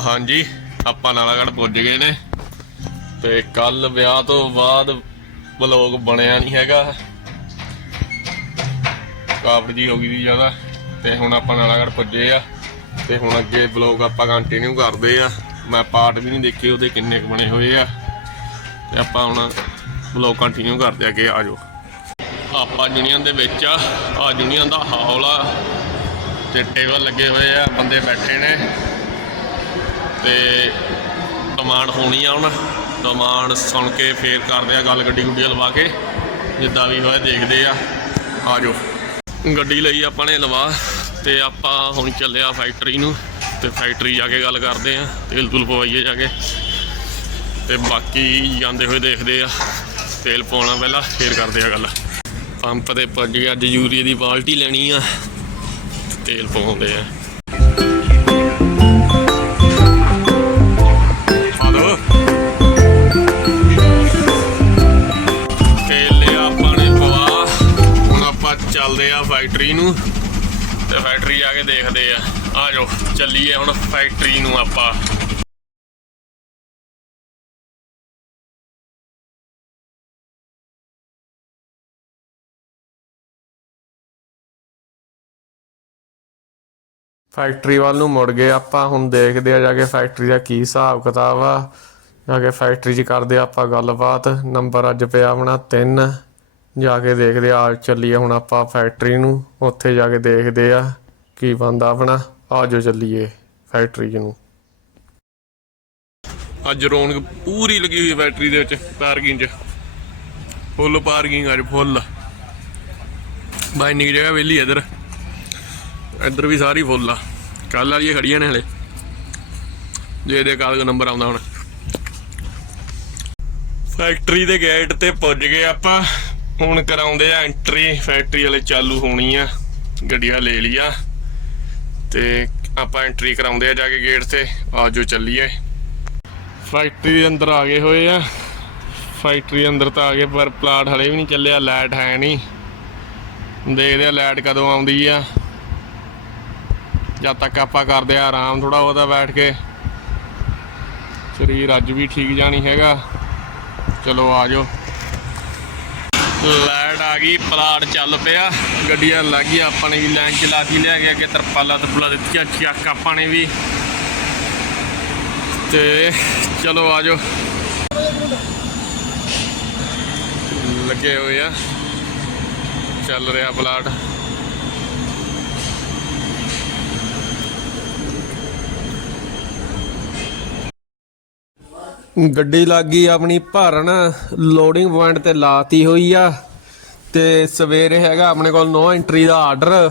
ਹਾਂਜੀ, ਆਪਾਂ ਨਾਲਾਗੜ ਪੁੱਜ ਗਏ ਨੇ। ਤੇ ਕੱਲ ਵਿਆਹ ਤੋਂ ਬਾਅਦ ਵਲੋਗ ਬਣਿਆ ਨਹੀਂ ਹੈਗਾ। ਕਾਬੜ ਜੀ ਹੋ ਗਈ ਦੀ ਜ਼ਿਆਦਾ। ਤੇ ਹੁਣ ਆਪਾਂ ਨਾਲਾਗੜ ਪੁੱਜੇ ਆ। ਤੇ ਹੁਣ ਅੱਗੇ ਵਲੋਗ ਆਪਾਂ ਕੰਟੀਨਿਊ ਕਰਦੇ ਆ। ਮੈਂ ਪਾਰਟ ਵੀ ਨਹੀਂ ਦੇਖੇ, ਉਹਦੇ ਕਿੰਨੇ ਕੁ ਬਣੇ ਹੋਏ ਆ। ਤੇ ਆਪਾਂ ਹੁਣ ਵਲੋਗ ਕੰਟੀਨਿਊ ਕਰਦੇ ਆ ਕਿ ਆਜੋ ਆਪਾਂ ਯੂਨੀਅਨ ਦੇ ਵਿੱਚ ਆ। ਆ ਯੂਨੀਅਨ ਦਾ ਹਾਲ ਆ। ਤੇ ਟੇਬਲ ਲੱਗੇ ਹੋਏ ਆ, ਬੰਦੇ ਬੈਠੇ ਨੇ। ਤੇ ਡਿਮਾਂਡ ਹੋਣੀ ਆ ਹੁਣ। ਡਿਮਾਂਡ ਸੁਣ ਕੇ ਫੇਰ ਕਰਦੇ ਆ ਗੱਲ ਗੱਡੀ ਗੁੱਡੀ ਲਵਾ ਕੇ। ਜਿੱਦਾਂ ਵੀ ਹੋਇਆ ਦੇਖਦੇ ਆ। ਆਜੋ। ਗੱਡੀ ਲਈ ਆਪਾਂ ਨੇ ਲਵਾ ਤੇ ਆਪਾਂ ਹੁਣ ਚੱਲਿਆ ਫੈਕਟਰੀ ਨੂੰ ਤੇ ਫੈਕਟਰੀ ਜਾ ਕੇ ਗੱਲ ਕਰਦੇ ਆ ਤੇਲ ਤੁਲ ਪਵਾਈਏ ਜਾ ਕੇ। ਤੇ ਬਾਕੀ ਜਾਂਦੇ ਹੋਏ ਦੇਖਦੇ ਆ। ਤੇਲ ਪਾਉਣਾ ਪਹਿਲਾਂ ਫੇਰ ਕਰਦੇ ਆ ਗੱਲ। ਪੰਪ ਤੇ ਪੁੱਜ ਗਏ ਅੱਜ ਯੂਰੀਏ ਦੀ ਬਾਲਟੀ ਲੈਣੀ ਆ। ਤੇਲ ਪਾਉਂਦੇ ਆ। ਫੈਕਟਰੀ ਨੂੰ। ਤੇ ਫੈਕਟਰੀ ਜਾ ਕੇ ਦੇਖਦੇ ਆ। ਆ ਜਾਓ, ਚੱਲੀਏ ਹੁਣ ਫੈਕਟਰੀ ਨੂੰ ਆਪਾਂ। ਫੈਕਟਰੀ ਵੱਲ ਨੂੰ ਮੁੜ ਗਏ ਆਪਾਂ, ਹੁਣ ਦੇਖਦੇ ਆ ਜਾ ਕੇ ਫੈਕਟਰੀ ਦਾ ਕੀ ਹਿਸਾਬ ਕਿਤਾਬ ਆ। ਜਾ ਕੇ ਫੈਕਟਰੀ 'ਚ ਕਰਦੇ ਆ ਆਪਾਂ ਗੱਲਬਾਤ। ਨੰਬਰ ਅੱਜ ਪਿਆ ਆਪਣਾ 3 ਜਾ ਕੇ ਦੇਖਦੇ ਆ ਚੱਲੀਏ ਹੁਣ ਆਪਾਂ ਫੈਕਟਰੀ ਨੂੰ, ਉੱਥੇ ਜਾ ਕੇ ਦੇਖਦੇ ਆ ਕੀ ਬੰਦਾ ਆਪਣਾ ਆਜੋ ਚੱਲੀਏ ਫੈਕਟਰੀ 'ਚ ਨੂੰ। ਅੱਜ ਰੌਣਕ ਪੂਰੀ ਲੱਗੀ ਹੋਈ ਫੈਕਟਰੀ ਦੇ ਵਿੱਚ ਪਾਰਕਿੰਗ 'ਚ। ਫੁੱਲ ਪਾਰਕਿੰਗ ਅੱਜ, ਫੁੱਲ। ਬਾਈ ਇੰਨੀ ਜਗ੍ਹਾ ਵਿਹਲੀ ਇੱਧਰ। ਇੱਧਰ ਵੀ ਸਾਰੀ ਫੁੱਲ ਆ। ਕੱਲ ਵਾਲੀਆਂ ਖੜੀਆਂ ਨੇ ਹਲੇ। ਜੇ ਕਾਲ ਕਾਗਜ਼ ਨੰਬਰ ਆਉਂਦਾ ਹੁਣ। ਫੈਕਟਰੀ ਦੇ ਗੇਟ ਤੇ ਪੁੱਜ ਗਏ ਆਪਾਂ। ਹੁਣ ਕਰਾਉਂਦੇ ਆ ਐਂਟਰੀ ਫੈਕਟਰੀ ਵਾਲੇ ਚਾਲੂ ਹੋਣੀ ਆ, ਗੱਡੀਆਂ ਲੈ ਲਿਆ ਤੇ ਆਪਾਂ ਐਂਟਰੀ ਕਰਾਉਂਦੇ ਆ ਜਾ ਕੇ ਗੇਟ ਤੇ ਆਜੋ ਚੱਲੀਏ। ਫੈਕਟਰੀ ਦੇ ਅੰਦਰ ਆ ਗਏ ਹੋਏ ਆ। ਫੈਕਟਰੀ ਅੰਦਰ ਤਾਂ ਆ ਗਏ, ਪਰ ਪਲਾਟ ਹਲੇ ਵੀ ਨਹੀਂ ਚੱਲਿਆ, ਲਾਈਟ ਹੈ ਨਹੀਂ। ਦੇਖਦੇ ਆ ਲਾਈਟ ਕਦੋਂ ਆਉਂਦੀ ਆ। ਜਦ ਤੱਕ ਆਪਾਂ ਕਰਦੇ ਆ ਆਰਾਮ ਥੋੜਾ ਬਹੁਤਾ ਬੈਠ ਕੇ। ਸਰੀਰ ਅੱਜ ਵੀ ਠੀਕ ਜਾਣੀ ਹੈਗਾ। ਚਲੋ ਆ ਜਾਓ। ਲਾਈਟ ਆ ਗਈ, ਪਲਾਟ ਚੱਲ ਪਿਆ। ਗੱਡੀਆਂ ਲੱਗ ਗਈਆਂ, ਆਪਾਂ ਨੇ ਵੀ ਲਾਈਨ ਚਲਾਤੀ ਲਿਆ ਗਿਆ ਕਿ ਤਰਪਾਲਾ ਤਰਪਾਲਾ ਦਿੱਤੀਆਂ, ਚੱਕ ਆਪਾਂ ਨੇ ਵੀ। ਤੇ ਚਲੋ ਆ ਜਾਓ। ਲੱਗੇ ਹੋਏ ਆ। ਚੱਲ ਰਿਹਾ ਪਲਾਟ। ਗੱਡੀ ਲੱਗ ਆਪਣੀ ਭਰਨ। ਲੋਡਿੰਗ ਪੁਆਇੰਟ ਤੇ ਲਾਤੀ ਹੋਈ ਆ। ਤੇ ਸਵੇਰੇ ਹੈਗਾ ਆਪਣੇ ਕੋਲ ਨੋ ਐਂਟਰੀ ਦਾ ਆਰਡਰ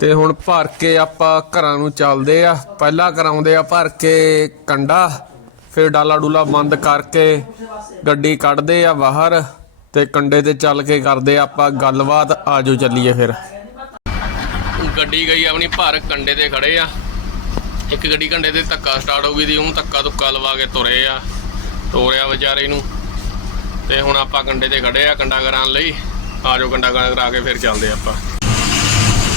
ਤੇ ਹੁਣ ਭਰ ਕੇ ਆਪਾਂ ਘਰਾਂ ਨੂੰ ਚੱਲਦੇ ਆ। ਪਹਿਲਾਂ ਕਰਾਉਂਦੇ ਆ ਭਰ ਕੇ ਕੰਡਾ। ਫਿਰ ਡਾਲਾ ਡੂਲਾ ਬੰਦ ਕਰਕੇ ਗੱਡੀ ਕੱਢਦੇ ਆ ਬਾਹਰ। ਤੇ ਕੰਡੇ ਤੇ ਚੱਲ ਕੇ ਕਰਦੇ ਆ ਆਪਾਂ ਗੱਲਬਾਤ। ਆਜੋ ਚੱਲੀਏ ਫਿਰ। ਗੱਡੀ ਗਈ ਆਪਣੀ ਭਰ ਕੰਡੇ ਤੇ ਖੜੇ ਆ। ਇੱਕ ਗੱਡੀ ਘੰਟੇ ਤੇ ਧੱਕਾ ਸਟਾਰਟ ਹੋ ਗਈ ਦੀ ਉਹਨੂੰ ਧੱਕਾ ਧੁੱਕਾ ਲਵਾ ਕੇ ਤੁਰੇ ਆ, ਤੋਰਿਆ ਵਿਚਾਰੇ ਨੂੰ। ਤੇ ਹੁਣ ਆਪਾਂ ਕੰਡੇ ਤੇ ਖੜੇ ਆ ਕੰਡਾ ਕਰਾਉਣ ਲਈ। ਆ ਜਾਓ ਕੰਡਾ ਕਰਾ ਕੇ ਫਿਰ ਚੱਲਦੇ ਆਪਾਂ।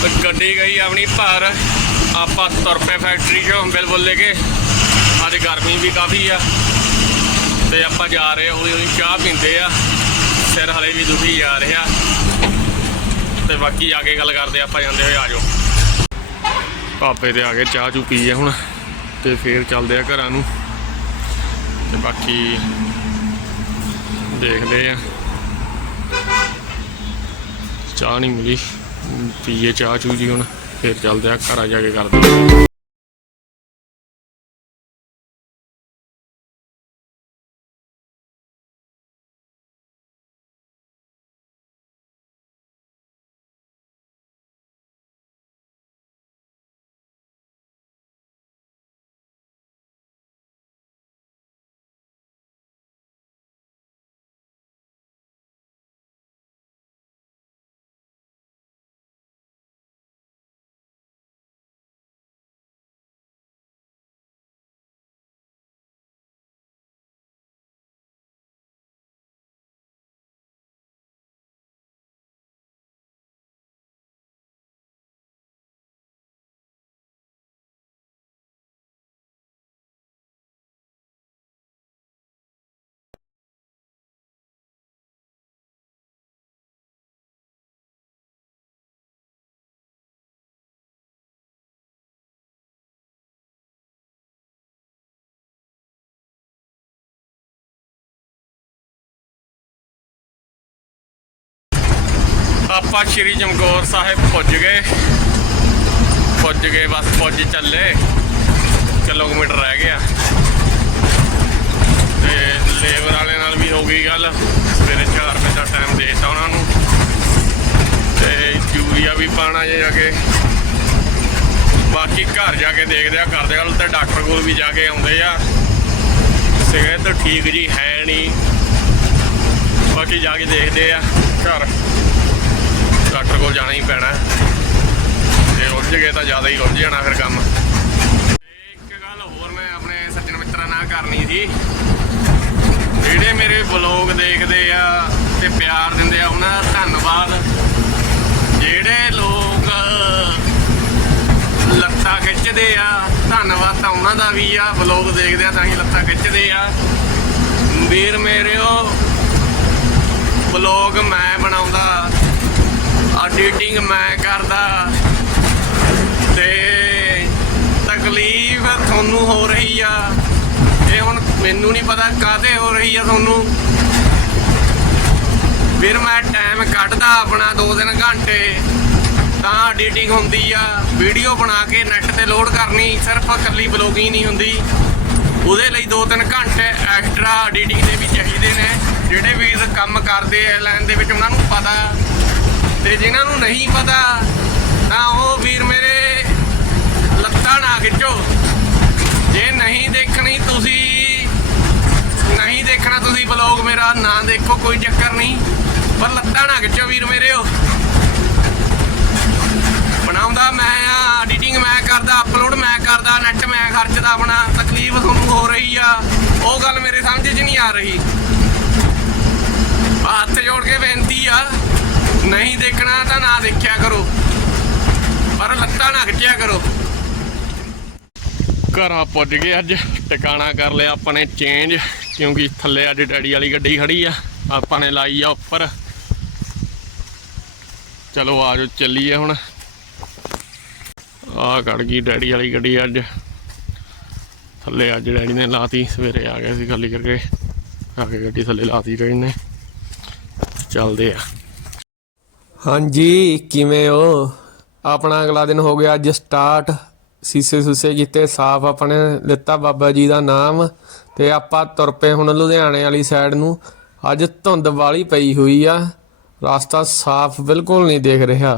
ਤੇ ਗੱਡੀ ਗਈ ਆਪਣੀ ਭਾਰ। ਆਪਾਂ ਤੁਰ ਪਏ ਫੈਕਟਰੀ ਚੋਂ ਬਿਲਬੁਲ ਲੈ ਕੇ। ਅੱਜ ਗਰਮੀ ਵੀ ਕਾਫੀ ਆ। ਤੇ ਆਪਾਂ ਜਾ ਰਹੇ ਹੌਲੀ ਹੌਲੀ ਚਾਹ ਪੀਂਦੇ ਆ। ਸਿਰ ਹਲੇ ਵੀ ਦੁਖੀ ਜਾ ਰਿਹਾ। ਤੇ ਬਾਕੀ ਆ ਕੇ ਗੱਲ ਕਰਦੇ ਆਪਾਂ ਜਾਂਦੇ ਹੋਏ ਆ ਜਾਓ। ਪਾਪੇ ਤੇ ਆ ਕੇ ਚਾਹ ਚੂ ਪੀਏ ਹੁਣ ਤੇ ਫੇਰ ਚੱਲਦੇ ਆ ਘਰਾਂ ਨੂੰ। ਤੇ ਬਾਕੀ ਦੇਖਦੇ ਆ। ਚਾਹ ਨਹੀਂ ਮਿਲੀ, ਪੀਏ ਚਾਹ ਚੂ ਜੀ ਹੁਣ, ਫੇਰ ਚੱਲਦੇ ਆ, ਘਰਾਂ ਜਾ ਕੇ ਕਰਦੇ ਆਪਾਂ ਸ਼੍ਰੀ ਚਮਕੌਰ ਸਾਹਿਬ ਪੁੱਜ ਗਏ। ਪੁੱਜ ਗਏ, ਬਸ ਪੁੱਜ ਚੱਲੇ। ਕਿਲੋਮੀਟਰ ਰਹਿ ਗਿਆ। ਤੇ ਲੇਬਰ ਵਾਲਿਆਂ ਨਾਲ ਵੀ ਹੋ ਗਈ ਗੱਲ। ਸਵੇਰੇ 4 ਵਜੇ ਦਾ ਟਾਈਮ ਦੇਤਾ ਉਹਨਾਂ ਨੂੰ। ਤੇ ਯੂਰੀਆ ਵੀ ਪਾਣਾ ਜੇ ਜਾ ਕੇ। ਬਾਕੀ ਘਰ ਜਾ ਕੇ ਦੇਖਦੇ ਆ ਕਰਦੇ ਗੱਲ ਤੇ ਡਾਕਟਰ ਕੋਲ ਵੀ ਜਾ ਕੇ ਆਉਂਦੇ ਆ। ਸਿਹਤ ਠੀਕ ਜੀ, ਹੈ ਨਹੀਂ। ਬਾਕੀ ਜਾ ਕੇ ਦੇਖਦੇ ਆ ਘਰ। ਡਾਕਟਰ ਕੋਲ ਜਾਣਾ ਹੀ ਪੈਣਾ। ਜੇ ਉਲਝ ਗਏ ਤਾਂ ਜ਼ਿਆਦਾ ਹੀ ਉਲਝ ਜਾਣਾ ਫਿਰ ਕੰਮ। ਇੱਕ ਗੱਲ ਹੋਰ ਮੈਂ ਆਪਣੇ ਸੱਜਣ ਮਿੱਤਰਾਂ ਨਾਲ ਕਰਨੀ ਸੀ। ਜਿਹੜੇ ਮੇਰੇ ਬਲੌਗ ਦੇਖਦੇ ਆ ਤੇ ਪਿਆਰ ਦਿੰਦੇ ਆ, ਉਹਨਾਂ ਦਾ ਧੰਨਵਾਦ। ਜਿਹੜੇ ਲੋਕ ਲੱਤਾਂ ਖਿੱਚਦੇ ਆ, ਧੰਨਵਾਦ ਤਾਂ ਉਹਨਾਂ ਦਾ ਵੀ ਆ। ਬਲੌਗ ਦੇਖਦੇ ਆ ਤਾਂ ਹੀ ਲੱਤਾਂ ਖਿੱਚਦੇ ਆ। ਵੀਰ ਮੇਰਿਓ ਬਲੌਗ ਮੈਂ ਬਣਾਉਂਦਾ ਐਡੀਟਿੰਗ ਮੈਂ ਕਰਦਾ। ਤੇ ਤਕਲੀਫ ਤੁਹਾਨੂੰ ਹੋ ਰਹੀ ਆ। ਇਹ ਹੁਣ ਮੈਨੂੰ ਨਹੀਂ ਪਤਾ ਕਾਹਦੇ ਹੋ ਰਹੀ ਆ ਤੁਹਾਨੂੰ। ਫਿਰ ਮੈਂ ਟਾਈਮ ਕੱਢਦਾ ਆਪਣਾ 2-3 ਘੰਟੇ। ਤਾਂ ਐਡੀਟਿੰਗ ਹੁੰਦੀ ਆ। ਵੀਡੀਓ ਬਣਾ ਕੇ ਨੈਟ ਤੇ ਲੋਡ ਕਰਨੀ। ਸਿਰਫ ਇਕੱਲੀ ਬਲੌਗਿੰਗ ਨਹੀਂ ਹੁੰਦੀ। ਉਹਦੇ ਲਈ 2-3 ਘੰਟੇ ਐਕਸਟਰਾ ਐਡੀਟਿੰਗ ਦੇ ਵੀ ਚਾਹੀਦੇ ਨੇ। ਜਿਹੜੇ ਵੀ ਕੰਮ ਕਰਦੇ ਆ ਲਾਈਨ ਦੇ ਵਿੱਚ ਉਹਨਾਂ ਨੂੰ ਪਤਾ। ਤੇ ਜਿਨ੍ਹਾਂ ਨੂੰ ਨਹੀਂ ਪਤਾ, ਤਾਂ ਉਹ ਵੀਰ ਮੇਰੇ ਲੱਤਾਂ ਨਾ ਖਿੱਚੋ। ਜੇ ਨਹੀਂ ਦੇਖਣੀ ਤੁਸੀਂ, ਨਹੀਂ ਦੇਖਣਾ ਤੁਸੀਂ ਬਲੌਗ ਮੇਰਾ, ਨਾ ਦੇਖੋ ਕੋਈ ਚੱਕਰ ਨਹੀਂ। ਪਰ ਲੱਤਾਂ ਨਾ ਖਿੱਚੋ ਵੀਰ ਮੇਰੇ ਮੇਰਿਓ ਬਣਾਉਂਦਾ ਮੈਂ ਆ ਐਡੀਟਿੰਗ ਮੈਂ ਕਰਦਾ ਅਪਲੋਡ ਮੈਂ ਕਰਦਾ ਨੈਟ ਮੈਂ ਖਰਚਦਾ ਆਪਣਾ। ਤਕਲੀਫ ਤੁਹਾਨੂੰ ਹੋ ਰਹੀ ਆ, ਉਹ ਗੱਲ ਮੇਰੇ ਸਮਝ 'ਚ ਨਹੀਂ ਆ ਰਹੀ। ਹੱਥ ਜੋੜ ਕੇ ਬੇਨਤੀ ਆ ਨਹੀਂ ਦੇਖਣਾ ਤਾਂ ਨਾ ਦੇਖਿਆ ਕਰੋ। ਪਰ ਲੱਤਾਂ ਨਾ ਖਿੱਚਿਆ ਕਰੋ। ਘਰਾਂ ਪੁੱਜ ਗਏ ਅੱਜ। ਟਿਕਾਣਾ ਕਰ ਲਿਆ ਆਪਾਂ ਨੇ ਚੇਂਜ ਕਿਉਂਕਿ ਥੱਲੇ ਅੱਜ ਡੈਡੀ ਵਾਲੀ ਗੱਡੀ ਖੜੀ ਆ। ਆਪਾਂ ਨੇ ਲਾਈ ਆ ਉੱਪਰ। ਚਲੋ ਆਜੋ ਚੱਲੀਏ ਹੁਣ। ਆ ਖੜ ਗਈ ਡੈਡੀ ਵਾਲੀ ਗੱਡੀ ਅੱਜ। ਥੱਲੇ ਅੱਜ ਡੈਡੀ ਨੇ ਲਾਤੀ, ਸਵੇਰੇ ਆ ਗਿਆ ਸੀ ਖਾਲੀ ਕਰਕੇ। ਆ ਕੇ ਗੱਡੀ ਥੱਲੇ ਲਾਤੀ ਡੈਡੀ ਨੇ। ਚੱਲਦੇ ਆ। ਹਾਂਜੀ, ਕਿਵੇਂ ਹੋ? ਆਪਣਾ ਅਗਲਾ ਦਿਨ ਹੋ ਗਿਆ ਅੱਜ ਸਟਾਰਟ ਸੀਸੇ ਸੁਸੇ ਕੀਤੇ, ਸਾਫ਼ ਆਪਣੇ ਲਿੱਤਾ ਬਾਬਾ ਜੀ ਦਾ ਨਾਮ ਤੇ ਆਪਾਂ ਤੁਰ ਪਏ ਹੁਣ ਲੁਧਿਆਣੇ ਵਾਲੀ ਸਾਈਡ ਨੂੰ। ਅੱਜ ਧੁੰਦ ਵਾਲੀ ਪਈ ਹੋਈ ਆ। ਰਸਤਾ ਸਾਫ਼ ਬਿਲਕੁਲ ਨਹੀਂ ਦਿਖ ਰਿਹਾ।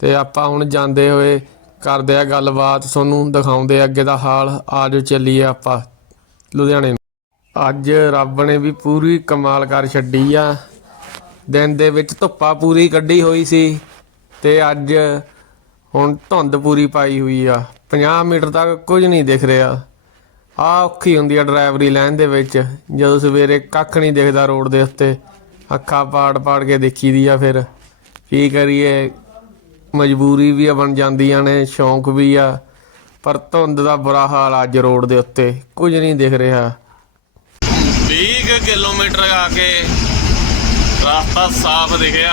ਤੇ ਆਪਾਂ ਹੁਣ ਜਾਂਦੇ ਹੋਏ ਕਰਦੇ ਆ ਗੱਲਬਾਤ, ਤੁਹਾਨੂੰ ਦਿਖਾਉਂਦੇ ਅੱਗੇ ਦਾ ਹਾਲ। ਆਜੋ ਚੱਲੀਏ ਆਪਾਂ ਲੁਧਿਆਣੇ ਅੱਜ ਰੱਬ ਨੇ ਵੀ ਪੂਰੀ ਕਮਾਲ ਕਰ ਛੱਡੀ ਆ। ਦਿਨ ਦੇ ਵਿੱਚ ਧੁੱਪਾ ਪੂਰੀ ਕੱਢੀ ਹੋਈ ਸੀ ਤੇ ਅੱਜ ਹੁਣ ਧੁੰਦ ਪੂਰੀ ਪਾਈ ਹੋਈ ਆ। 50 ਮੀਟਰ ਤੱਕ ਕੁਝ ਨਹੀਂ ਦਿਖ ਰਿਹਾ। ਆ ਔਖੀ ਹੁੰਦੀ ਆ ਡਰਾਈਵਰੀ ਲਾਈਨ ਦੇ ਵਿੱਚ। ਜਦੋਂ ਸਵੇਰੇ ਕੱਖ ਨਹੀਂ ਦਿਖਦਾ ਰੋਡ ਦੇ ਉੱਤੇ, ਅੱਖਾਂ ਪਾੜ ਪਾੜ ਕੇ ਦੇਖੀ ਦੀ ਆ ਫਿਰ। ਕੀ ਕਰੀਏ? ਮਜਬੂਰੀ ਵੀ ਆ, ਬਣ ਜਾਂਦੀਆਂ ਨੇ, ਸ਼ੌਂਕ ਵੀ ਆ। ਪਰ ਧੁੰਦ ਦਾ ਬੁਰਾ ਹਾਲ ਅੱਜ ਰੋਡ ਦੇ ਉੱਤੇ। ਕੁਝ ਨਹੀਂ ਦਿਖ ਰਿਹਾ। 20 ਕਿਲੋਮੀਟਰ ਆ ਕੇ ਰਸਤਾ ਸਾਫ਼ ਦਿਖਿਆ।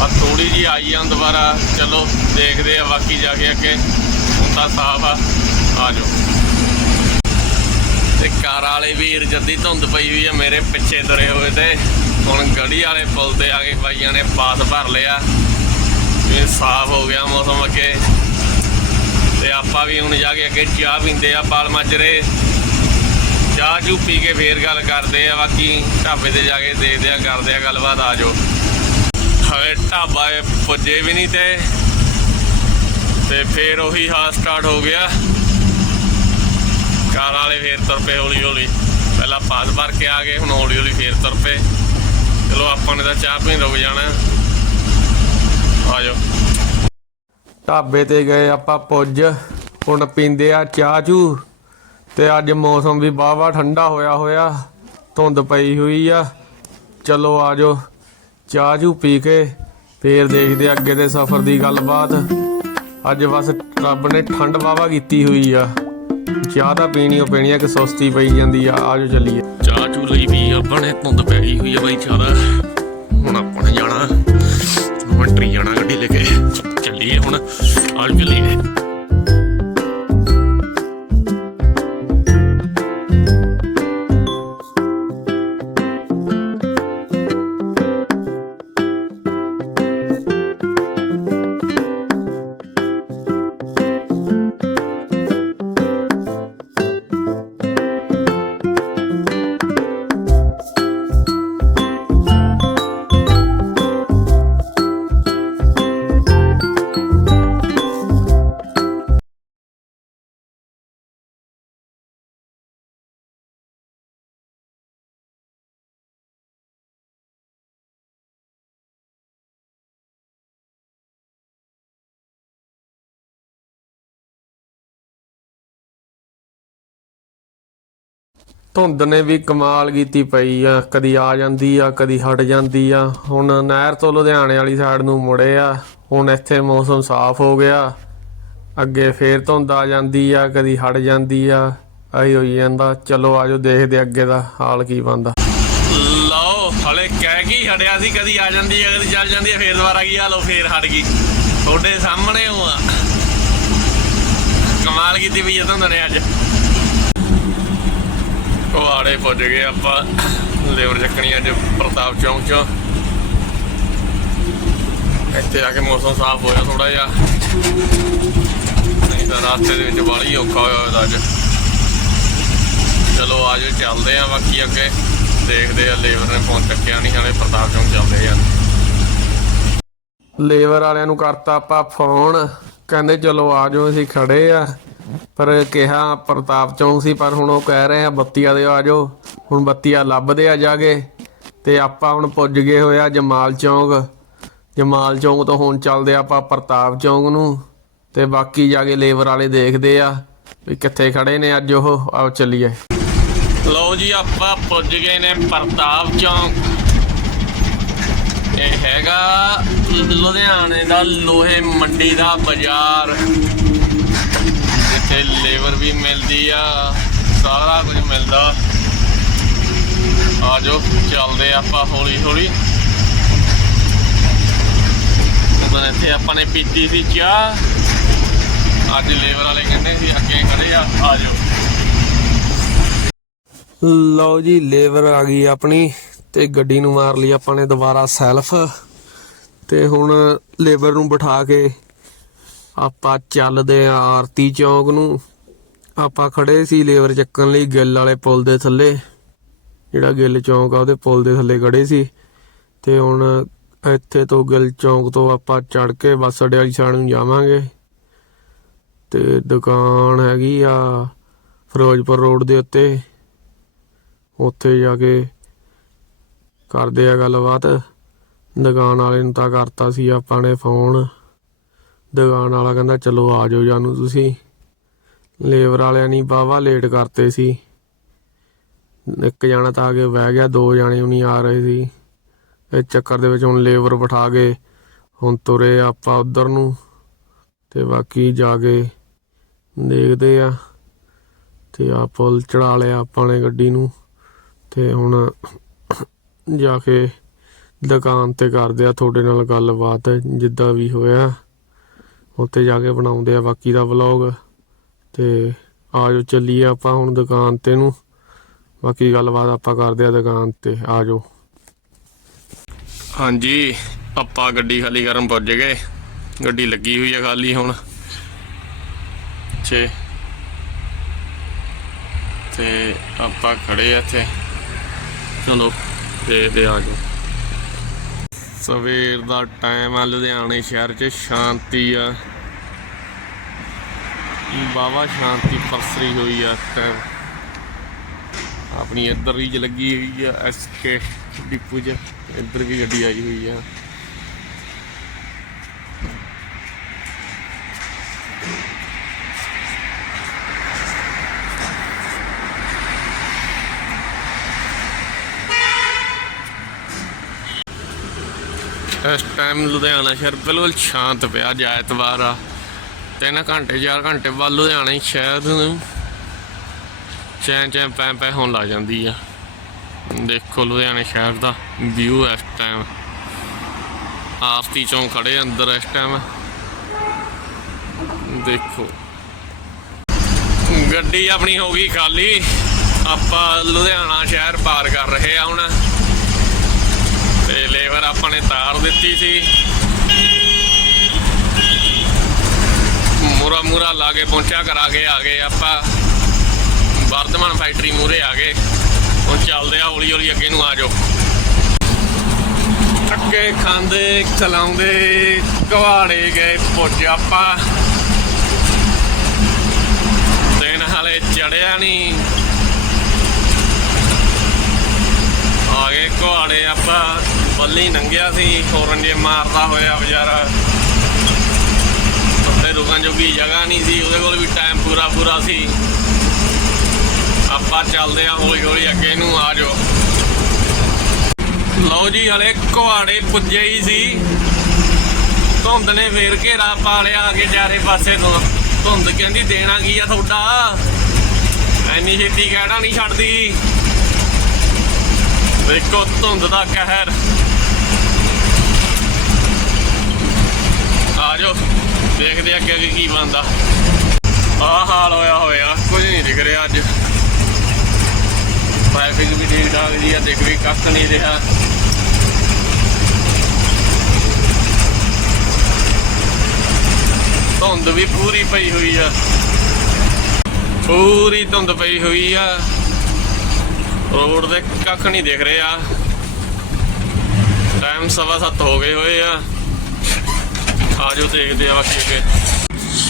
ਆ ਥੋੜੀ ਜੀ ਆਈ ਆ ਦੁਬਾਰਾ। ਚਲੋ, ਦੇਖਦੇ ਆ, ਬਾਕੀ ਜਾ ਕੇ ਅੱਗੇ। ਹੁਣ ਤਾਂ ਸਾਫ਼ ਆ। ਆ ਜਾਓ। ਤੇ ਕਾਰ ਵਾਲੇ ਵੀਰ ਜੱਦੀ ਧੁੰਦ ਪਈ ਹੋਈ ਆ, ਮੇਰੇ ਪਿੱਛੇ ਤੁਰੇ ਹੋਏ ਤੇ। ਹੁਣ ਗੜੀ ਵਾਲੇ ਪੁਲ ਤੇ ਆ ਕੇ ਬਾਈਆਂ ਨੇ ਪਾਸ ਭਰ ਲਿਆ। ਇਹ ਸਾਫ਼ ਹੋ ਗਿਆ ਮੌਸਮ ਅੱਗੇ। ਤੇ ਆਪਾਂ ਵੀ ਹੁਣ ਜਾ ਕੇ ਅੱਗੇ ਚਾਹ ਪੀਂਦੇ ਆ ਪਾਲ ਮਾਜਰੇ। ਚਾਹ ਚੂ ਪੀ ਕੇ ਫੇਰ ਗੱਲ ਕਰਦੇ ਆ, ਬਾਕੀ ਢਾਬੇ ਤੇ ਜਾ ਕੇ ਦੇਖਦੇ ਆ, ਕਰਦੇ ਆ ਗੱਲਬਾਤ, ਆ ਜਾਓ। ਹਵੇ ਢਾਬਾ ਇਹ ਪੁੱਜੇ ਵੀ ਨਹੀਂ ਤੇ ਤੇ ਫੇਰ ਉਹੀ ਹਾਲ ਸਟਾਰਟ ਹੋ ਗਿਆ। ਕਾਰ ਵਾਲੇ ਫੇਰ ਤੁਰ ਪਏ ਹੌਲੀ ਹੌਲੀ ਪਹਿਲਾਂ ਪਾਸ ਭਰ ਕੇ ਆ ਗਏ, ਹੁਣ ਹੌਲੀ ਹੌਲੀ ਫੇਰ ਤੁਰ ਪਏ। ਚਲੋ, ਆਪਾਂ ਨੇ ਤਾਂ ਚਾਹ ਪੀਣ ਰੁਕ ਜਾਣਾ। ਆ ਜਾਓ। ਢਾਬੇ ਤੇ ਗਏ ਆਪਾਂ ਪੁੱਜ, ਹੁਣ ਪੀਂਦੇ ਆ ਚਾਹ ਚੂ ਤੇ ਅੱਜ ਮੌਸਮ ਵੀ ਬਾਵਾ ਠੰਡਾ ਹੋਇਆ ਹੋਇਆ, ਧੁੰਦ ਪਈ ਹੋਈ ਆ। ਚਲੋ ਆਜੋ, ਚਾਹ ਚੂ ਪੀ ਕੇ ਫੇਰ ਦੇਖਦੇ ਅੱਗੇ ਦੇ ਸਫ਼ਰ ਦੀ ਗੱਲਬਾਤ। ਅੱਜ ਬਸ ਰੱਬ ਨੇ ਠੰਡ ਵਾਵਾ ਕੀਤੀ ਹੋਈ ਆ। ਚਾਹ ਤਾਂ ਪੀਣੀ ਓ ਪੀਣੀ ਆ, ਕਿ ਸੁਸਤੀ ਪਈ ਜਾਂਦੀ ਆ। ਆਜੋ ਚੱਲੀਏ। ਚਾਹ ਚੂ ਲਈ ਵੀ ਆਪਾਂ ਨੇ ਧੁੰਦ ਪੈ ਗਈ ਹੋਈ ਆ ਬਾਈ ਚਾਹ ਦਾ। ਹੁਣ ਆਪਾਂ ਨੇ ਜਾਣਾ। ਮੰਟਰੀ ਜਾਣਾ ਗੱਡੀ ਲੈ ਕੇ। ਚੱਲੀਏ ਹੁਣ। ਆਜੋ ਚੱਲੀਏ। ਧੁੰਦ ਨੇ ਵੀ ਕਮਾਲ ਕੀਤੀ ਪਈ ਆ। ਕਦੀ ਆ ਜਾਂਦੀ ਆ, ਕਦੀ ਹਟ ਜਾਂਦੀ ਆ। ਹੁਣ ਨਹਿਰ ਤੋਂ ਲੁਧਿਆਣੇ ਵਾਲੀ ਸਾਈਡ ਨੂੰ ਮੁੜੇ ਆ। ਹੁਣ ਇੱਥੇ ਮੌਸਮ ਸਾਫ਼ ਹੋ ਗਿਆ। ਅੱਗੇ ਫੇਰ ਧੁੰਦ ਆ ਜਾਂਦੀ ਆ, ਕਦੀ ਹਟ ਜਾਂਦੀ ਆ। ਆਹੀ ਹੋਈ ਜਾਂਦਾ। ਚਲੋ ਆਜੋ ਦੇਖਦੇ ਅੱਗੇ ਦਾ ਹਾਲ ਕੀ ਬੰਦਾ ਲਓ, ਹਲੇ ਕਹਿ ਕੀ ਹਟਿਆ ਸੀ, ਕਦੀ ਆ ਜਾਂਦੀ ਆ, ਕਦੀ ਚੱਲ ਜਾਂਦੀ ਆ, ਫੇਰ ਦੁਬਾਰਾ ਕੀ ਹਾਲੋ ਫੇਰ ਹਟ ਗਈ। ਤੁਹਾਡੇ ਸਾਹਮਣੇ ਹੋ ਆ। ਕਮਾਲ ਕੀਤੀ ਵੀ ਜਦੋਂ ਨੇ ਅੱਜ। ਕੁਹਾੜੇ ਪੁੱਜ ਗਏ ਆਪਾਂ। ਲੇਬਰ ਚੱਕਣੀ ਅੱਜ ਪ੍ਰਤਾਪ ਚੌਂਕ ਚੋਂ। ਇੱਥੇ ਆ ਕੇ ਮੌਸਮ ਸਾਫ਼ ਹੋਇਆ ਥੋੜਾ ਜਿਹਾ। ਨਹੀਂ ਤਾਂ ਰਾਸਤੇ ਦੇ ਵਿੱਚ ਬਾਲੀ ਔਖਾ ਹੋਇਆ ਹੋਇਆ ਅੱਜ। ਚਲੋ ਆਜੋ ਚੱਲਦੇ ਆ ਬਾਕੀ ਅੱਗੇ। ਦੇਖਦੇ ਆ ਲੇਬਰ ਨੇ ਫੋਨ ਚੱਕਿਆ ਨਹੀਂ ਹਲੇ ਪ੍ਰਤਾਪ ਚੌਂਕ ਚੱਲਦੇ ਆ। ਲੇਬਰ ਵਾਲਿਆਂ ਨੂੰ ਕਰਤਾ ਆਪਾਂ ਫੋਨ। ਕਹਿੰਦੇ ਚਲੋ ਆ ਜਾਓ, ਅਸੀਂ ਖੜੇ ਆ। ਪਰ ਕਿਹਾ ਪ੍ਰਤਾਪ ਚੌਂਕ ਸੀ, ਪਰ ਹੁਣ ਉਹ ਕਹਿ ਰਹੇ ਆ, ਬੱਤੀਆ ਦੇ ਆਜੋ ਹੁਣ ਬੱਤੀਆ ਲੱਭਦੇ ਆ ਜਾਗੇ ਤੇ ਆਪਾਂ ਹੁਣ ਪੁੱਜ ਗਏ ਹੋਇਆ ਜਮਾਲ ਚੌਂਕ। ਜਮਾਲ ਚੌਂਕ ਤੋਂ ਹੁਣ ਚੱਲਦੇ ਆਪਾਂ ਪ੍ਰਤਾਪ ਚੌਂਕ ਨੂੰ। ਤੇ ਬਾਕੀ ਜਾ ਕੇ ਲੇਬਰ ਵਾਲੇ ਦੇਖਦੇ ਆ ਵੀ ਕਿੱਥੇ ਖੜੇ ਨੇ ਅੱਜ ਉਹ। ਆਓ ਚੱਲੀਏ। ਲਓ ਜੀ, ਆਪਾਂ ਪੁੱਜ ਗਏ ਨੇ ਪ੍ਰਤਾਪ ਚੌਂਕ। ਇਹ ਹੈਗਾ ਲੁਧਿਆਣੇ ਦਾ ਲੋਹੇ ਮੰਡੀ ਦਾ ਬਾਜ਼ਾਰ। ਜਿੱਥੇ ਲੇਬਰ ਵੀ ਮਿਲਦੀ ਆ, ਸਾਰਾ ਕੁਝ ਮਿਲਦਾ। ਆਜੋ, ਚੱਲਦੇ ਆਪਾਂ ਹੌਲੀ ਹੌਲੀ। ਉਦੋਂ ਇੱਥੇ ਆਪਾਂ ਨੇ ਪੀਤੀ ਸੀ ਚਾਹ। ਅੱਜ ਲੇਬਰ ਵਾਲੇ ਕਹਿੰਦੇ ਸੀ, ਅੱਗੇ ਖੜੇ ਆ, ਆਜੋ। ਲਓ ਜੀ, ਲੇਬਰ ਆ ਗਈ ਆਪਣੀ ਤੇ ਗੱਡੀ ਨੂੰ ਮਾਰ ਲਈ ਆਪਾਂ ਨੇ ਦੁਬਾਰਾ ਸੈਲਫ। ਤੇ ਹੁਣ ਲੇਬਰ ਨੂੰ ਬਿਠਾ ਕੇ ਆਪਾਂ ਚੱਲਦੇ ਆ ਆਰਤੀ ਚੌਂਕ ਨੂੰ। ਆਪਾਂ ਖੜੇ ਸੀ ਲੇਬਰ ਚੱਕਣ ਲਈ ਗਿੱਲ ਵਾਲੇ ਪੁਲ ਦੇ ਥੱਲੇ। ਜਿਹੜਾ ਗਿੱਲ ਚੌਂਕ ਆ, ਉਹਦੇ ਪੁਲ ਦੇ ਥੱਲੇ ਖੜੇ ਸੀ। ਤੇ ਹੁਣ ਇੱਥੇ ਤੋਂ ਗਿੱਲ ਚੌਂਕ ਤੋਂ ਆਪਾਂ ਚੜ ਕੇ ਬੱਸ ਅੱਡੇ ਵਾਲੀ ਸਾਈਡ ਨੂੰ ਜਾਵਾਂਗੇ। ਤੇ ਦੁਕਾਨ ਹੈਗੀ ਆ ਫਿਰੋਜ਼ਪੁਰ ਰੋਡ ਦੇ ਉੱਤੇ। ਉੱਥੇ ਜਾ ਕੇ ਕਰਦੇ ਆ ਗੱਲਬਾਤ। ਦੁਕਾਨ ਵਾਲੇ ਨੂੰ ਤਾਂ ਕਰਤਾ ਸੀ ਆਪਾਂ ਨੇ ਫੋਨ। ਦੁਕਾਨ ਵਾਲਾ ਕਹਿੰਦਾ, ਚਲੋ ਆ ਜਾਓ ਜਾਨੂੰ ਤੁਸੀਂ। ਲੇਬਰ ਵਾਲਿਆਂ ਨੇ ਬਾਵਾ ਲੇਟ ਕਰਤੇ ਸੀ। ਇੱਕ ਜਾਣਾ ਤਾਂ ਆ ਕੇ ਬਹਿ ਗਿਆ, ਦੋ ਜਾਣੇ ਉਹ ਨਹੀਂ ਆ ਰਹੇ ਸੀ। ਇਸ ਚੱਕਰ ਦੇ ਵਿੱਚ ਹੁਣ ਲੇਬਰ ਬਿਠਾ ਕੇ ਹੁਣ ਤੁਰੇ ਆਪਾਂ ਉਧਰ ਨੂੰ ਤੇ ਬਾਕੀ ਜਾ ਕੇ ਦੇਖਦੇ ਆ ਤੇ ਆ ਪੁਲ ਚੜਾ ਲਿਆ ਆਪਾਂ ਨੇ ਗੱਡੀ ਨੂੰ ਤੇ ਹੁਣ ਜਾ ਕੇ ਦੁਕਾਨ ਤੇ ਕਰਦੇ ਆ ਤੁਹਾਡੇ ਨਾਲ ਗੱਲਬਾਤ, ਜਿੱਦਾਂ ਵੀ ਹੋਇਆ। ਉੱਥੇ ਜਾ ਕੇ ਬਣਾਉਂਦੇ ਆ ਬਾਕੀ ਦਾ ਵਲੌਗ। ਤੇ ਆਜੋ ਚੱਲੀਏ ਆਪਾਂ ਹੁਣ ਦੁਕਾਨ ਤੇ ਨੂੰ। ਬਾਕੀ ਗੱਲਬਾਤ ਆਪਾਂ ਕਰਦੇ ਆ ਦੁਕਾਨ ਤੇ ਆਜੋ ਹਾਂਜੀ, ਆਪਾਂ ਗੱਡੀ ਖਾਲੀ ਕਰਨ ਪੁੱਜ ਗਏ। ਗੱਡੀ ਲੱਗੀ ਹੋਈ ਆ ਖਾਲੀ ਹੁਣ। ਛੇ ਤੇ ਆਪਾਂ ਖੜੇ ਆ ਇੱਥੇ। ਚਲੋ, ਦੇਖਦੇ ਆ ਜਾਓ। ਸਵੇਰ ਦਾ ਟਾਈਮ ਆ, ਲੁਧਿਆਣੇ ਸ਼ਹਿਰ 'ਚ ਸ਼ਾਂਤੀ ਆ। ਬਾਵਾ ਸ਼ਾਂਤੀ ਪਰਸਰੀ ਹੋਈ ਆ ਇਸ ਟਾਈਮ ਆਪਣੀ ਇੱਧਰ ਵੀ ਲੱਗੀ ਹੋਈ ਆ ਐਸਕੇ ਡਿਪੂ 'ਚ। ਇੱਧਰ ਵੀ ਗੱਡੀ ਆਈ ਹੋਈ ਆ। ਇਸ ਟਾਈਮ ਲੁਧਿਆਣਾ ਸ਼ਹਿਰ ਬਿਲਕੁਲ ਸ਼ਾਂਤ ਪਿਆ ਅੱਜ ਐਤਵਾਰ ਆ। ਤਿੰਨ ਘੰਟੇ, ਚਾਰ ਘੰਟੇ ਬਾਅਦ ਲੁਧਿਆਣਾ ਸ਼ਹਿਰ ਨੂੰ ਚੈਨ ਚੈਨ ਪੈ ਪੈ ਹੋਣ ਲੱਗ ਜਾਂਦੀ ਆ। ਦੇਖੋ ਲੁਧਿਆਣਾ ਸ਼ਹਿਰ ਦਾ ਵਿਊ ਇਸ ਟਾਈਮ ਆਰਤੀ ਚੌਂਕ ਖੜੇ ਅੰਦਰ ਇਸ ਟਾਈਮ ਦੇਖੋ। ਗੱਡੀ ਆਪਣੀ ਹੋ ਗਈ ਖਾਲੀ। ਆਪਾਂ ਲੁਧਿਆਣਾ ਸ਼ਹਿਰ ਪਾਰ ਕਰ ਰਹੇ ਆ ਹੁਣ। ਤੇ ਲੇਬਰ ਆਪਾਂ ਨੇ ਤਾਰ ਦਿੱਤੀ ਸੀ। ਮੂਰਾ ਮੂਰਾ ਲਾ ਕੇ ਪਹੁੰਚਿਆ ਕਰਾ ਕੇ, ਆ ਗਏ ਆਪਾਂ। ਵਰਤਮਾਨ ਫੈਕਟਰੀ ਮੂਰੇ ਆ ਗਏ। ਹੁਣ ਚੱਲਦੇ ਆ ਹੌਲੀ ਹੌਲੀ ਅੱਗੇ ਨੂੰ ਆ ਜਾਓ। ਅੱਗੇ ਖਾਂਦੇ ਚਲਾਉਂਦੇ ਕਵਾੜੇ ਗਏ ਪੁੱਜ ਆਪਾਂ। ਦਿਨ ਹਾਲੇ ਚੜਿਆ ਨਹੀਂ ਆ ਗਏ ਕੁਹਾੜੇ ਆਪਾਂ। ਬੱਲੀ ਨੰਗਿਆ ਸੀ ਫੋਰਨ ਜੇ ਮਾਰਦਾ ਹੋਇਆ ਵਿਚਾਰਾ। ਉੱਤੇ ਰੁਕਣ ਜੋਗੀ ਜਗ੍ਹਾ ਨਹੀਂ ਸੀ, ਉਹਦੇ ਕੋਲ ਵੀ ਟਾਈਮ ਪੂਰਾ ਪੂਰਾ ਸੀ। ਆਪਾਂ ਚੱਲਦੇ ਆ ਹੌਲੀ ਹੌਲੀ ਅੱਗੇ ਨੂੰ, ਆ ਜਾਓ। ਲਓ ਜੀ, ਹਲੇ ਕੁਹਾੜੇ ਪੁੱਜੇ ਹੀ ਸੀ। ਧੁੰਦ ਨੇ ਫੇਰ ਘੇਰਾ ਪਾ ਲਿਆ ਅੱਗੇ ਚਾਰੇ ਪਾਸੇ ਤੋਂ। ਧੁੰਦ ਕਹਿੰਦੀ, ਦੇਣਾ ਕੀ ਆ ਤੁਹਾਡਾ? ਐਨੀ ਛੇਤੀ ਕਹਿਣਾ ਨਹੀਂ ਛੱਡਦੀ। ਵੇਖੋ ਧੁੰਦ ਦਾ ਕਹਿਰ। ਆ ਜਾਓ। ਦੇਖਦੇ ਅੱਗੇ ਅੱਗੇ ਕੀ ਬਣਦਾ। ਆਹ ਹਾਲ ਹੋਇਆ ਹੋਇਆ, ਕੁਝ ਨਹੀਂ ਦਿਖ ਰਿਹਾ ਅੱਜ। ਟ੍ਰੈਫਿਕ ਵੀ ਠੀਕ ਠਾਕ ਜੀ ਆ, ਦਿਖ ਵੀ ਕੱਖ ਨਹੀਂ ਰਿਹਾ। ਧੁੰਦ ਵੀ ਪੂਰੀ ਪਈ ਹੋਈ ਆ। ਪੂਰੀ ਧੁੰਦ ਪਈ ਹੋਈ ਆ। ਰੋਡ ਦੇ ਕੱਖ ਨਹੀਂ ਦਿਖ ਰਿਹਾ। ਟਾਈਮ ਸਵਾ ਸੱਤ ਹੋ ਗਏ ਹੋਏ ਆ। ਆਜੋ ਦੇਖਦੇ ਆ ਬਾਕੀ ਅੱਗੇ।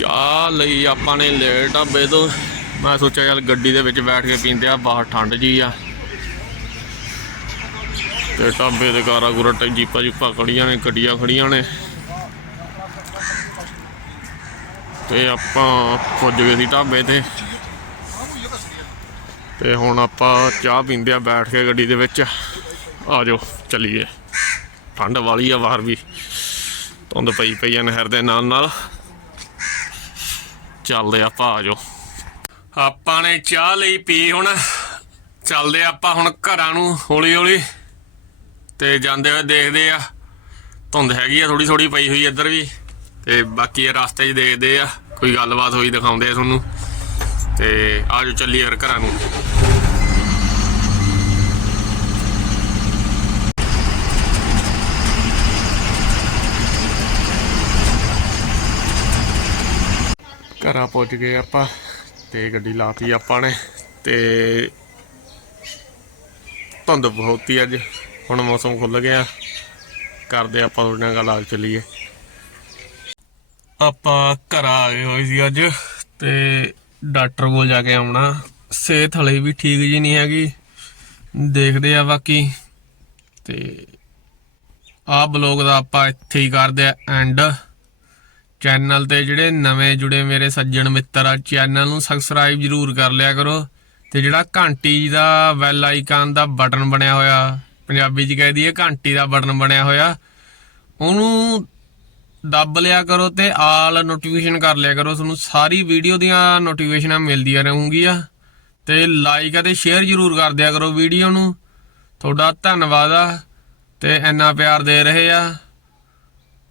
ਚਾਹ ਲਈ ਆਪਾਂ ਨੇ ਲੇਟ ਢਾਬੇ ਤੋਂ ਮੈਂ ਸੋਚਿਆ ਚੱਲ ਗੱਡੀ ਦੇ ਵਿੱਚ ਬੈਠ ਕੇ ਪੀਂਦੇ ਆ, ਬਾਹਰ ਠੰਡ ਜੀ ਆ। ਤੇ ਢਾਬੇ ਦੇ ਕਾਰਾ ਗੁਰਾ ਟੈ ਜੀਪਾਂ ਜੁਪਾਂ ਖੜੀਆਂ ਨੇ, ਗੱਡੀਆਂ ਖੜੀਆਂ ਨੇ। ਤੇ ਆਪਾਂ ਪੁੱਜ ਗਏ ਸੀ ਢਾਬੇ ਤੇ। ਤੇ ਹੁਣ ਆਪਾਂ ਚਾਹ ਪੀਂਦੇ ਆ ਬੈਠ ਕੇ ਗੱਡੀ ਦੇ ਵਿੱਚ। ਆ ਜਾਓ ਚੱਲੀਏ। ਠੰਡ ਵਾਲੀ ਆ ਬਾਹਰ ਵੀ। ਧੁੰਦ ਪਈ ਪਈ ਆ ਨਹਿਰ ਦੇ ਨਾਲ ਨਾਲ। ਚੱਲਦੇ ਆਪਾਂ ਆ ਜਾਓ। ਆਪਾਂ ਨੇ ਚਾਹ ਲਈ ਪੀ ਹੁਣ। ਚੱਲਦੇ ਆਪਾਂ ਹੁਣ ਘਰਾਂ ਨੂੰ ਹੌਲੀ ਹੌਲੀ। ਤੇ ਜਾਂਦੇ ਹੋਏ ਦੇਖਦੇ ਆ। ਧੁੰਦ ਹੈਗੀ ਆ ਥੋੜੀ ਥੋੜੀ ਪਈ ਹੋਈ ਇੱਧਰ ਵੀ। ਤੇ ਬਾਕੀ ਇਹ ਰਸਤੇ 'ਚ ਦੇਖਦੇ ਆ। ਕੋਈ ਗੱਲਬਾਤ ਹੋਈ ਦਿਖਾਉਂਦੇ ਆ ਤੁਹਾਨੂੰ। ਤੇ ਆਜੋ ਚੱਲੀਏ ਫਿਰ ਘਰਾਂ ਨੂੰ। ਘਰਾਂ ਪਹੁੰਚ ਗਏ ਆਪਾਂ ਤੇ ਗੱਡੀ ਲਾਤੀ ਆਪਾਂ ਨੇ ਤੇ ਧੁੰਦ ਬਹੁਤੀ ਅੱਜ। ਹੁਣ ਮੌਸਮ ਖੁੱਲ ਗਿਆ। ਕਰਦੇ ਆਪਾਂ ਤੁਹਾਡੇ ਨਾਲ ਗੱਲ, ਆ ਚੱਲੀਏ। ਆਪਾਂ ਘਰ ਆ ਗਏ ਹੋਏ ਸੀ ਅੱਜ ਤੇ ਡਾਕਟਰ ਕੋਲ ਜਾ ਕੇ ਆਉਣਾ। ਸਿਹਤ ਹਲੇ ਵੀ ਠੀਕ ਜੀ ਨਹੀਂ ਹੈਗੀ। ਦੇਖਦੇ ਆ ਬਾਕੀ। ਤੇ ਆਹ ਬਲੌਗ ਦਾ ਆਪਾਂ ਇੱਥੇ ਹੀ ਕਰਦੇ ਆ ਐਂਡ ਚੈਨਲ ਤੇ ਜਿਹੜੇ ਨਵੇਂ ਜੁੜੇ ਮੇਰੇ ਸੱਜਣ ਮਿੱਤਰ ਆ, ਚੈਨਲ ਨੂੰ ਸਬਸਕ੍ਰਾਈਬ ਜਰੂਰ ਕਰ ਲਿਆ ਕਰੋ। ਤੇ ਜਿਹੜਾ ਘੰਟੀ ਦਾ ਬੈਲ ਆਈਕਨ ਦਾ ਬਟਨ ਬਣਿਆ ਹੋਇਆ, ਪੰਜਾਬੀ ਚ ਕਹਿ ਦਈਏ ਘੰਟੀ ਦਾ ਬਟਨ ਬਣਿਆ ਹੋਇਆ, ਉਹਨੂੰ ਦੱਬ ਲਿਆ ਕਰੋ ਤੇ ਆਲ ਨੋਟੀਫਿਕੇਸ਼ਨ ਕਰ ਲਿਆ ਕਰੋ। ਤੁਹਾਨੂੰ ਸਾਰੀ ਵੀਡੀਓ ਦੀਆਂ ਨੋਟੀਫਿਕੇਸ਼ਨਾਂ ਮਿਲਦੀਆਂ ਰਹੂੰਗੀਆਂ। ਤੇ ਲਾਈਕ ਅਤੇ ਸ਼ੇਅਰ ਜਰੂਰ ਕਰ ਦਿਆ ਕਰੋ ਵੀਡੀਓ ਨੂੰ। ਤੁਹਾਡਾ ਧੰਨਵਾਦ ਆ। ਤੇ ਇੰਨਾ ਪਿਆਰ ਦੇ ਰਹੇ ਆ।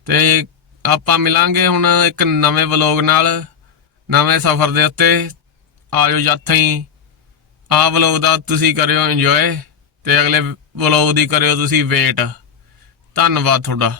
ਤੇ ਆਪਾਂ ਮਿਲਾਂਗੇ ਹੁਣ ਇੱਕ ਨਵੇਂ ਵਲੌਗ ਨਾਲ, ਨਵੇਂ ਸਫ਼ਰ ਦੇ ਉੱਤੇ। ਆਜੋ ਜਦ ਹੀ। ਆਹ ਵਲੌਗ ਦਾ ਤੁਸੀਂ ਕਰਿਓ ਇੰਜੋਏ ਤੇ ਅਗਲੇ ਵਲੌਗ ਦੀ ਕਰਿਓ ਤੁਸੀਂ ਵੇਟ ਧੰਨਵਾਦ ਤੁਹਾਡਾ।